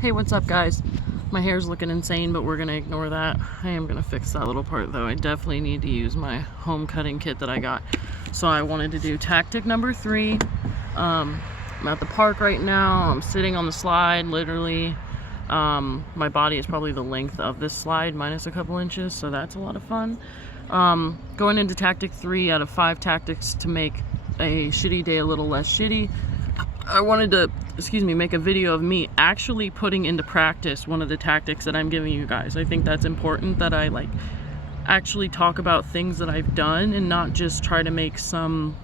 Hey, what's up, guys? My hair's looking insane, but we're gonna ignore that. I am gonna fix that little part, though. I definitely need to use my home cutting kit that I got. So I wanted to do tactic number 3. I'm at the park right now. I'm sitting on the slide, literally. My body is probably the length of this slide, minus a couple inches, so that's a lot of fun. Going into tactic 3 out of 5 tactics to make a shitty day a little less shitty. I wanted to, make a video of me actually putting into practice one of the tactics that I'm giving you guys. I think that's important that I actually talk about things that I've done and not just try to make some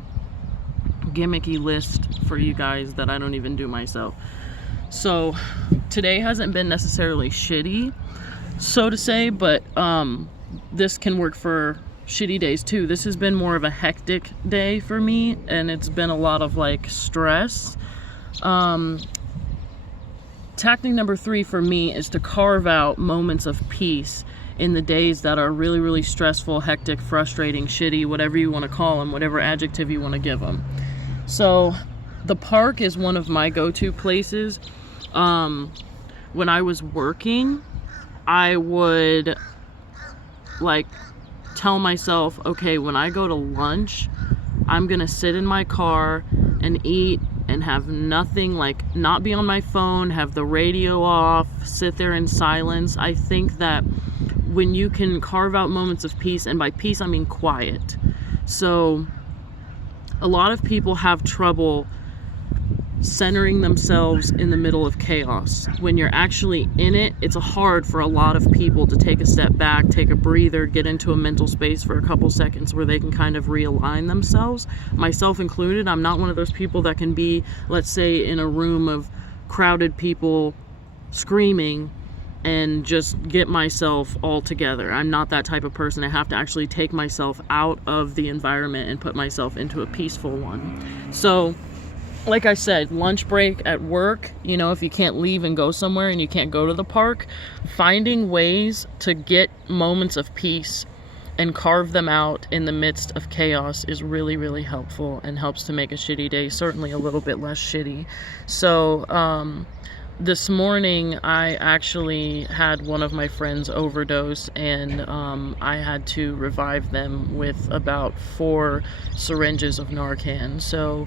gimmicky list for you guys that I don't even do myself. So today hasn't been necessarily shitty, so to say, but this can work for shitty days too. This has been more of a hectic day for me, and it's been a lot of stress. Tactic number 3 for me is to carve out moments of peace in the days that are really, really stressful, hectic, frustrating, shitty, whatever you want to call them, whatever adjective you want to give them. So the park is one of my go-to places. When I was working, I would tell myself, okay, when I go to lunch, I'm gonna sit in my car and eat and have nothing, not be on my phone, have the radio off, sit there in silence. I think that when you can carve out moments of peace, and by peace I mean quiet. So a lot of people have trouble centering themselves in the middle of chaos. When you're actually in it, it's hard for a lot of people to take a step back, take a breather, get into a mental space for a couple seconds where they can kind of realign themselves, myself included. I'm not one of those people that can be, let's say, in a room of crowded people screaming and just get myself all together. I'm not that type of person. I have to actually take myself out of the environment and put myself into a peaceful one. So like I said, lunch break at work, if you can't leave and go somewhere and you can't go to the park, finding ways to get moments of peace and carve them out in the midst of chaos is really, really helpful and helps to make a shitty day certainly a little bit less shitty. So this morning I actually had one of my friends overdose, and I had to revive them with about 4 syringes of Narcan. So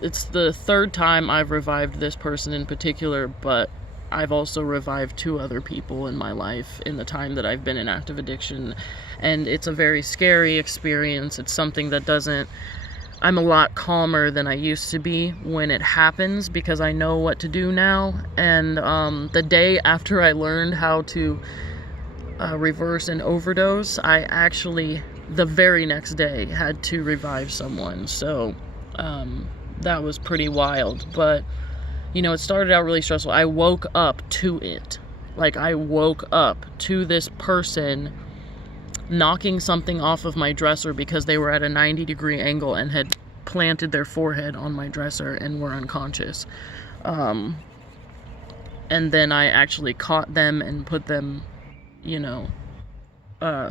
it's the 3rd time I've revived this person in particular, but I've also revived 2 other people in my life in the time that I've been in active addiction, and it's a very scary experience. It's something that I'm a lot calmer than I used to be when it happens, because I know what to do now. And the day after I learned how to reverse an overdose, I actually, the very next day, had to revive someone. So that was pretty wild. But it started out really stressful. I woke up to it. I woke up to this person knocking something off of my dresser because they were at a 90-degree angle and had planted their forehead on my dresser and were unconscious. And then I actually caught them and put them,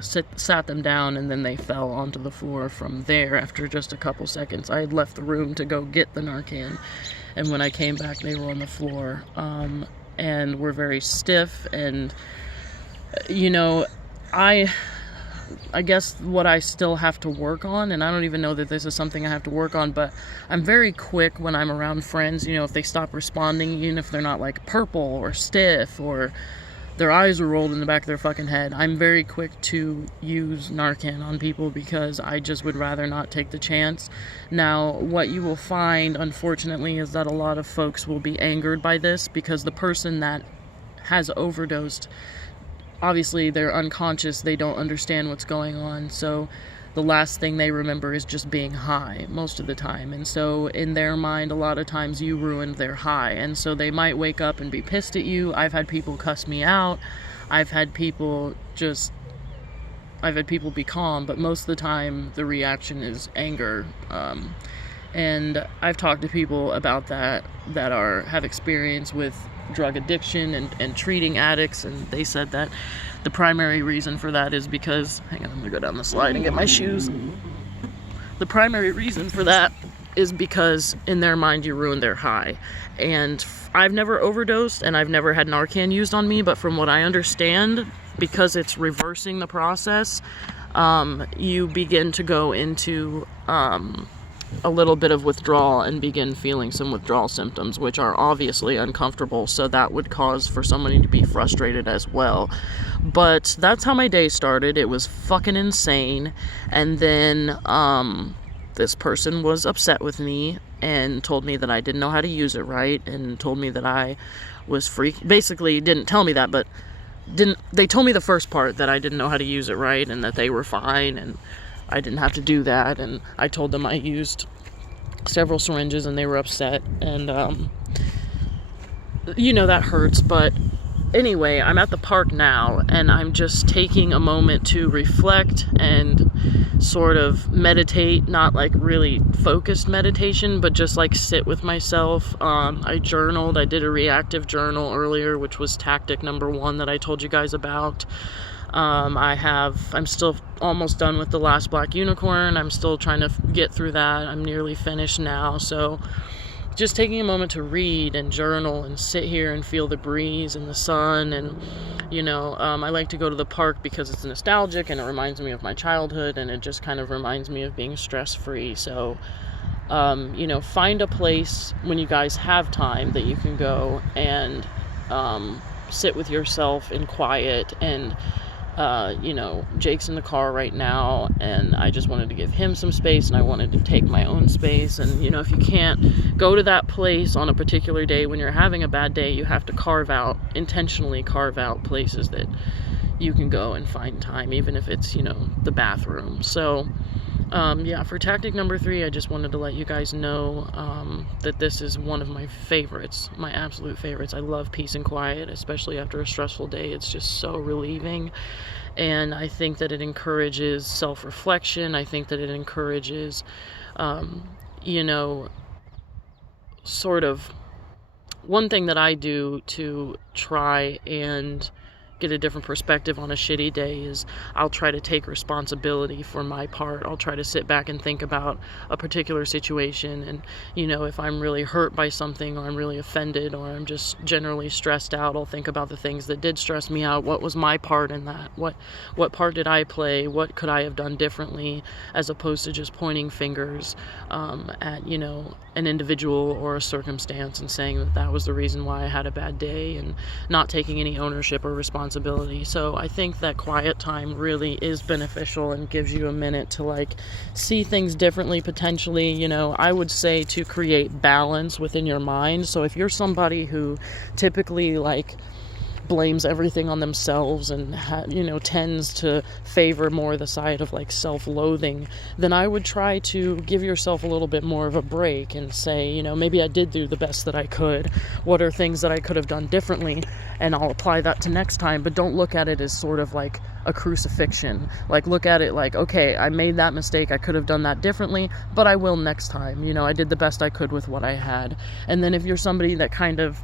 sat them down, and then they fell onto the floor from there after just a couple seconds. I had left the room to go get the Narcan, and when I came back, they were on the floor, and were very stiff. And I guess what I still have to work on, and I don't even know that this is something I have to work on, but I'm very quick when I'm around friends, if they stop responding, even if they're not purple or stiff or their eyes are rolled in the back of their fucking head, I'm very quick to use Narcan on people because I just would rather not take the chance. Now, what you will find, unfortunately, is that a lot of folks will be angered by this because the person that has overdosed, obviously they're unconscious, they don't understand what's going on, so the last thing they remember is just being high most of the time. And so in their mind, a lot of times you ruined their high, and so they might wake up and be pissed at you. I've had people cuss me out. I've had people be calm, but most of the time the reaction is anger. And I've talked to people about that have experience with drug addiction and treating addicts, and they said that the primary reason for that is because, hang on, I'm gonna go down the slide and get my shoes. The primary reason for that is because in their mind you ruined their high. And I've never overdosed and I've never had Narcan used on me, but from what I understand, because it's reversing the process, you begin to go into a little bit of withdrawal and begin feeling some withdrawal symptoms, which are obviously uncomfortable, so that would cause for somebody to be frustrated as well. But that's how my day started. It was fucking insane. And then this person was upset with me and told me that I didn't know how to use it right, and told me that I was basically didn't tell me that, but they told me the first part, that I didn't know how to use it right and that they were fine and I didn't have to do that. And I told them I used several syringes and they were upset, and that hurts. But anyway, I'm at the park now and I'm just taking a moment to reflect and sort of meditate, not like really focused meditation, but just like sit with myself. I journaled. I did a reactive journal earlier, which was tactic number 1 that I told you guys about. I'm still almost done with the last black unicorn. I'm still trying to get through that. I'm nearly finished now. So just taking a moment to read and journal and sit here and feel the breeze and the sun. And, I like to go to the park because it's nostalgic and it reminds me of my childhood, and it just kind of reminds me of being stress-free. So, find a place when you guys have time that you can go and, sit with yourself in quiet. And Jake's in the car right now, and I just wanted to give him some space, and I wanted to take my own space. And, if you can't go to that place on a particular day when you're having a bad day, you have to intentionally carve out places that you can go and find time, even if it's, the bathroom. So, for tactic number 3, I just wanted to let you guys know that this is one of my favorites, my absolute favorites. I love peace and quiet, especially after a stressful day. It's just so relieving. And I think that it encourages self-reflection. I think that it encourages, sort of one thing that I do to try and get a different perspective on a shitty day is I'll try to take responsibility for my part. I'll try to sit back and think about a particular situation, and if I'm really hurt by something, or I'm really offended, or I'm just generally stressed out, I'll think about the things that did stress me out. What was my part in that? What part did I play? What could I have done differently, as opposed to just pointing fingers at an individual or a circumstance and saying that was the reason why I had a bad day, and not taking any ownership or responsibility. So I think that quiet time really is beneficial and gives you a minute to see things differently potentially. I would say to create balance within your mind. So if you're somebody who typically blames everything on themselves and tends to favor more the side of self-loathing, then I would try to give yourself a little bit more of a break and say, maybe I did do the best that I could. What are things that I could have done differently? And I'll apply that to next time. But don't look at it as sort of like a crucifixion. Look at it okay, I made that mistake, I could have done that differently, but I will next time. I did the best I could with what I had. And then if you're somebody that kind of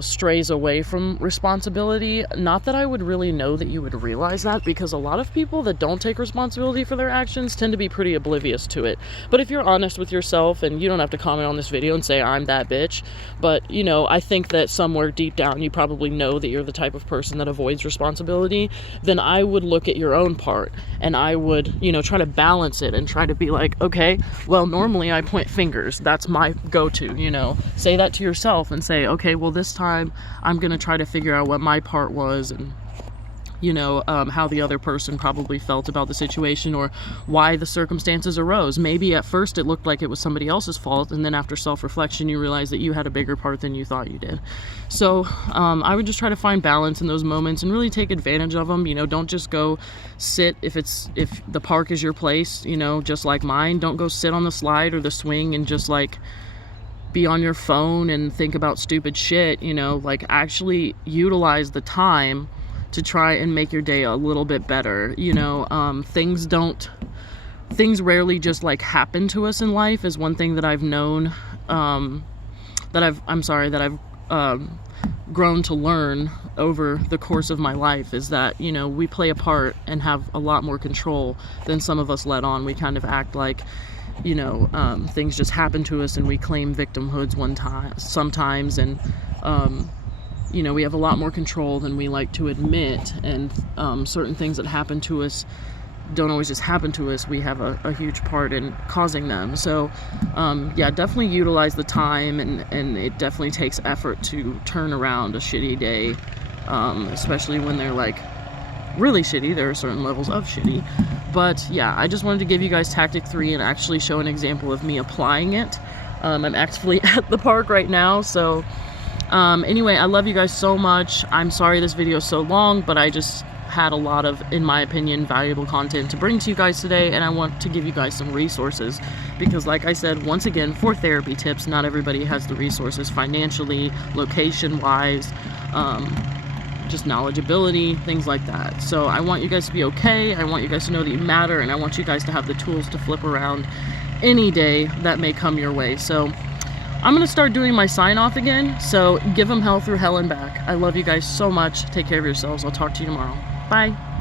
strays away from responsibility, not that I would really know that you would realize that, because a lot of people that don't take responsibility for their actions tend to be pretty oblivious to it. But if you're honest with yourself, and you don't have to comment on this video and say I'm that bitch, but I think that somewhere deep down you probably know that you're the type of person that avoids responsibility, then I would look at your own part, and I would try to balance it and try to be okay, well, normally I point fingers, that's my go-to. Say that to yourself and say, okay, well, this time I'm going to try to figure out what my part was, and how the other person probably felt about the situation, or why the circumstances arose. Maybe at first it looked like it was somebody else's fault, and then after self-reflection you realize that you had a bigger part than you thought you did. So I would just try to find balance in those moments and really take advantage of them. Don't just go sit, if the park is your place, just like mine, don't go sit on the slide or the swing and just be on your phone and think about stupid shit. Actually utilize the time to try and make your day a little bit better. Things rarely just happen to us in life, is one thing that I've known, that I've grown to learn over the course of my life, is that we play a part and have a lot more control than some of us let on. We kind of act like you know, things just happen to us and we claim victimhoods sometimes, and you know, we have a lot more control than we like to admit, and certain things that happen to us don't always just happen to us. We have a huge part in causing them. So yeah, definitely utilize the time, and it definitely takes effort to turn around a shitty day, especially when they're like really shitty. There are certain levels of shitty. But yeah, I just wanted to give you guys tactic 3 and actually show an example of me applying it. I'm actually at the park right now, so anyway, I love you guys so much. I'm sorry this video is so long, but I just had a lot of, in my opinion, valuable content to bring to you guys today, and I want to give you guys some resources, because like I said, once again, for therapy tips, not everybody has the resources financially, location wise, just knowledgeability, things like that. So I want you guys to be okay. I want you guys to know that you matter, and I want you guys to have the tools to flip around any day that may come your way. So I'm gonna start doing my sign off again, so give them hell through hell and back. I love you guys so much. Take care of yourselves. I'll talk to you tomorrow. Bye.